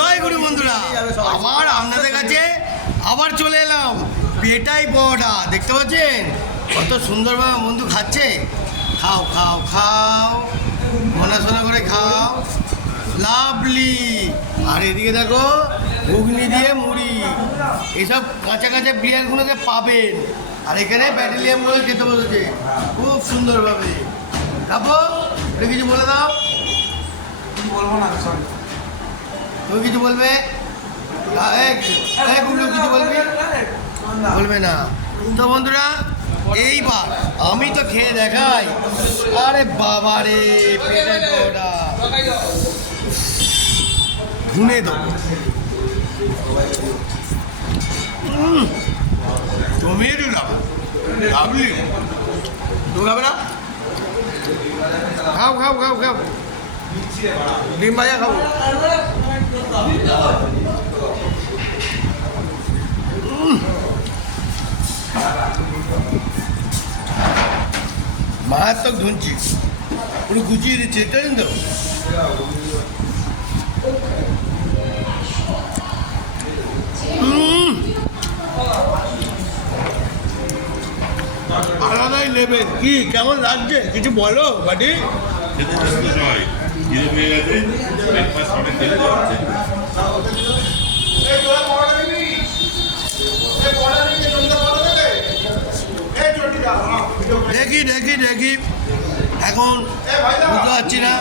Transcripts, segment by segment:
জয় গুরু বন্ধুরা, আবার আপনাদের কাছে আবার চলে এলাম। পেটাই পরোটা দেখতে পাচ্ছেন কত সুন্দরভাবে বন্ধু খাচ্ছে। খাও খাও খাও, মনাশোনা করে খাও, লাভলি। আর এদিকে দেখো ঘুগনি দিয়ে মুড়ি, এইসব কাঁচা কাঁচা বিয়ারগুলোকে পাবেন। আর এখানে ব্যাটালিয়ামগুলো খেতে বসেছে খুব সুন্দরভাবে। খাবো এটা কিছু বলে দাও। বলবো না, সরি। তুমি কিছু বলবে? কিছু বলবি? বলবে না তো বন্ধুরা। এইবার আমি তো খেয়ে দেখাই। আরে বাবা রে, পেটাই পরোটা ধুনে দেবো। জমিয়ে দিলাম, লাভলি। তুমি খাবে না? খাও খাও খাও খাও, ডিম ভাজা খাবো। মারাত্মক ধুনছি, পুরো গুছিয়ে দিচ্ছে, এটা কিন্তু আলাদাই নেবেন। কি কেমন লাগছে কিছু বলো বাটি? দেখি দেখি দেখি, এখন বুঝতে পারছি না।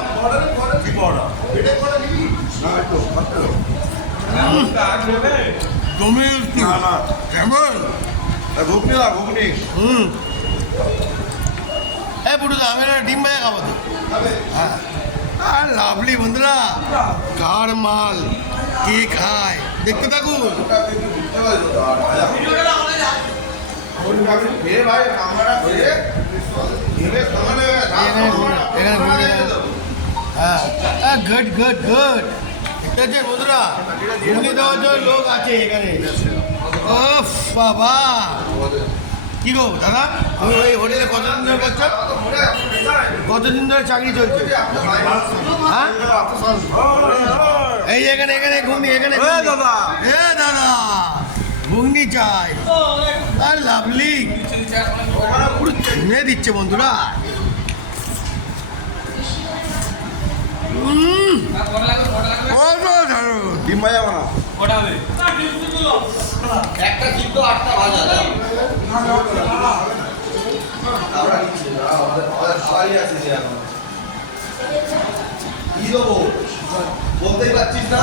তুমি কেমন ঘুগনি না, ঘুগনি। পুরো আমি ডিম ভাজা খাবো তো। হ্যাঁ, আর লাভলি বন্ধুরা, কার মাল কে খায় দেখতে থাকুন। হ্যাঁ, গুড গুড গুড। ঠিক আছে বন্ধুরা, ঘুগনি দেওয়ার জন্য লোক আছে এখানে। ও বাবা, কি গো দাদা, তুমি ওই হোটেলে কতদিন ধরে করছো? কতদিন ধরে চাকরি চলছে? হ্যাঁ, এই এখানে এখানে ঘুগনি, এখানে দাদা, এ দাদা ঘুগনি চাই। আর লাভলি পুরো চুনে দিচ্ছে বন্ধুরা। ডিম ভাজা বানা। একটা সিদ্ধ 8টা ভাজা দাও। কি দেবো বলতেই পারছিস না।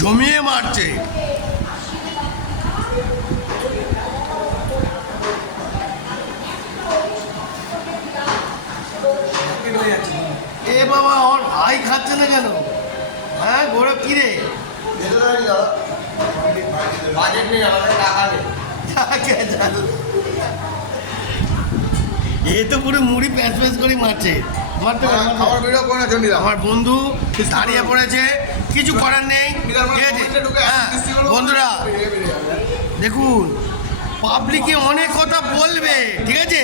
জমিয়ে মারছে। এ বাবা, আমার ভাই খাচ্ছে না কেন? হ্যাঁ গৌরব, কি রে? বাজেট নেই আমাদের, টাকা নেই। এ তো পুরো মুড়ি প্যাঁচ প্যাঁচ করে মারছে। মারতে পারে, মারতে খাবার পারে। ভিডিও করে না, জমি দাও। আমার বন্ধু দাঁড়িয়ে পড়েছে, কিছু করার নেই। ঠিক আছে? হ্যাঁ বন্ধুরা দেখুন, পাবলিকে অনেক কথা বলবে, ঠিক আছে?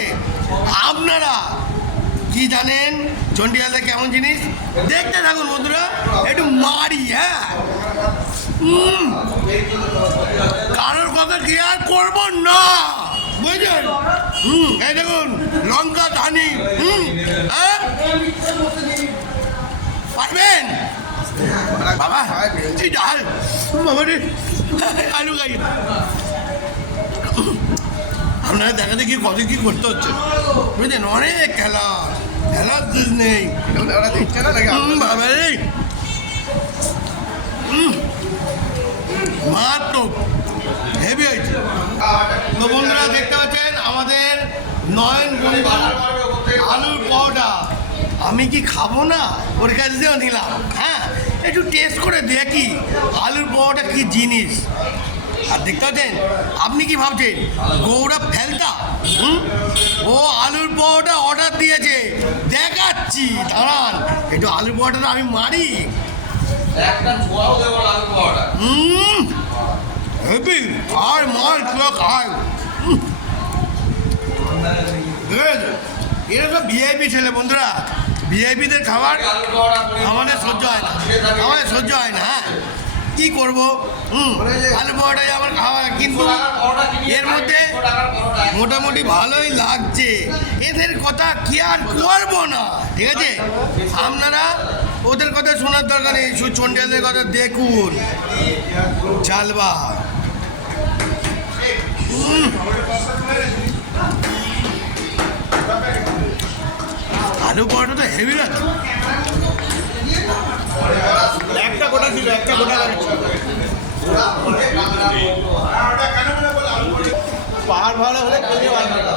আপনারা কি জানেন চণ্ডীদাসা কেমন জিনিস? দেখতে থাকুন বন্ধুরা, একটু মারি। হ্যাঁ, কারোর কথা কেয়ার করবো না, বুঝলেন? এই দেখুন লঙ্কা ধানি। হ্যাঁ, পারবেন বাবা? এই ডাল বাবা রে, আলু খাই। আপনারা দেখা দেখি কত কি করতে হচ্ছে, বুঝলেন? অনেক খেলা, খেলার শেষ নেই। ওরা দেখছে না নাকি? বাবা রে, মাত্র হেভি হয়েছে। তো বন্ধুরা দেখতে পাচ্ছেন আমাদের নয়ন বন্ধু আলুর পরোটা। আমি কি খাবো না, ওর কাছ দিয়েও নিলাম। হ্যাঁ, একটু টেস্ট করে দেখি আলুর পরোটা কি জিনিস। আর দেখতে পাচ্ছেন, আপনি কি ভাবছেন গৌরব ফেলতা? ও আলুর পরোটা অর্ডার দিয়েছে, দেখাচ্ছি দাঁড়ান। একটু আলুর পরোটাটা আমি মারি। একটা ছোঁয়াও দেবো না আলু পরোটা। হেভি, আর মাল কেউ খায়। এরা সব ভিআইপি ছেলে বন্ধুরা, ভিআইপিদের খাবার আমাদের সহ্য হয় না, আমাদের সহ্য হয় না। হ্যাঁ, কি করব আলু পরোটাই আমার খাওয়া, কিন্তু এর মধ্যে মোটামুটি ভালোই লাগছে। এদের কথা কি আর করবো না, ঠিক আছে? আপনারা ওদের কথা শোনার দরকার নেই, চন্ডিয়ালদের কথা দেখুন। চালবা আলু পরোটা তো হেভি লাগে। একটা গোটা ছিল, একটা গোটা পাহাড় ভাড়া হলে খেলে ভালো হতো।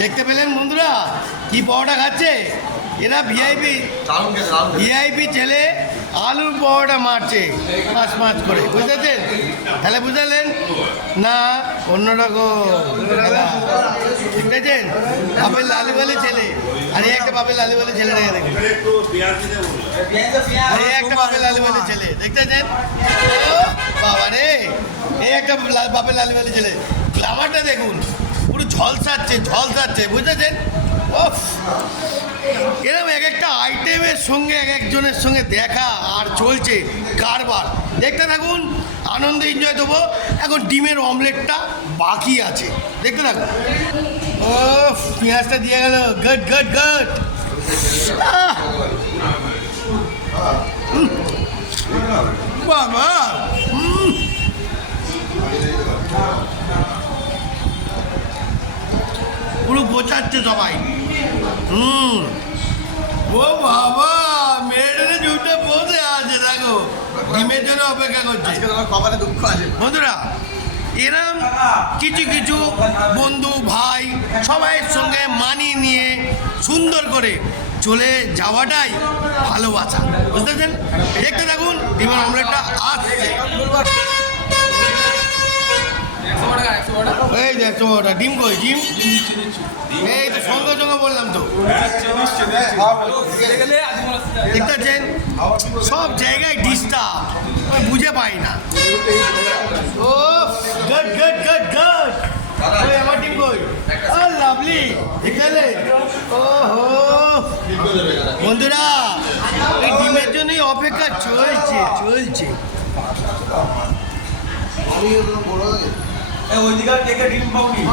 দেখতে পেলেন বন্ধুরা কি পরোটা খাচ্ছে এরা? ভিআইপি ছেলে আলুর পরোটা মারছে পাঁচ করে, বুঝতেছেন? তাহলে বুঝালেন না অন্যরকম খেলা, বুঝতেছেন? বাপের লালু বলে ছেলে, আর এই একটা বাপের লালু বলে ছেলে রেখে দেখুন, এই একটা বাপের লালু বলে ছেলে, দেখতেছেন? ও বাবা রে, এই একটা বাপের লালু বলে ছেলে, গ্লামারটা দেখুন পুরো ঝলসাচ্ছে, বুঝেছেন? ওফ, এরকম এক একটা আইটেমের সঙ্গে এক একজনের সঙ্গে দেখা আর চলছে কারবার। দেখতে থাকুন, আনন্দ এনজয় দেবো। এখন ডিমের অমলেটটা বাকি আছে, দেখতে থাকুন। ও পেঁয়াজটা দিয়ে গেল, গট গট গট। বাবা পুরো গোছাচ্ছে সবাই। ও বাবা, মেয়েটারে জুটে বসে আছে, দেখো ডিমের জন্য অপেক্ষা করছে। আজকে তোমার কপালে দুঃখ আছে। বন্ধুরা, এরম কিছু বন্ধু ভাই সবাইয়ের সঙ্গে মানিয়ে নিয়ে সুন্দর করে চলে যাওয়াটাই ভালোবাসা, বুঝতেছেন? দেখতে থাকুন, ডিমের অমলেটটা আসছে। এই যে 100 ডিম কই, ডিম এই তো সঙ্গে সঙ্গে বললাম তো, দেখতেছেন? সব জায়গায় ডিস্টার্ব, বুঝে পাই না। ও গট গট গট গট, ওই আমার ডিম কই, ও লাভলি, দেখলে? ওহো বন্ধুরা, এই ডিমের জন্যই অপেক্ষা চলছে।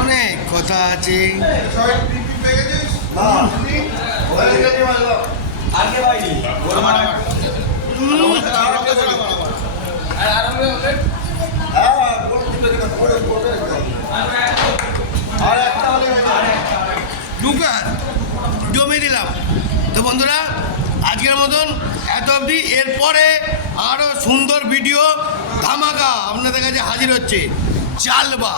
অনেক কথা আছে। জমে দিলাম তো বন্ধুরা, আজকের মতন এত অবধি। এরপরে আরও সুন্দর ভিডিও ধামাকা আপনাদের কাছে হাজির হচ্ছে। চালবা।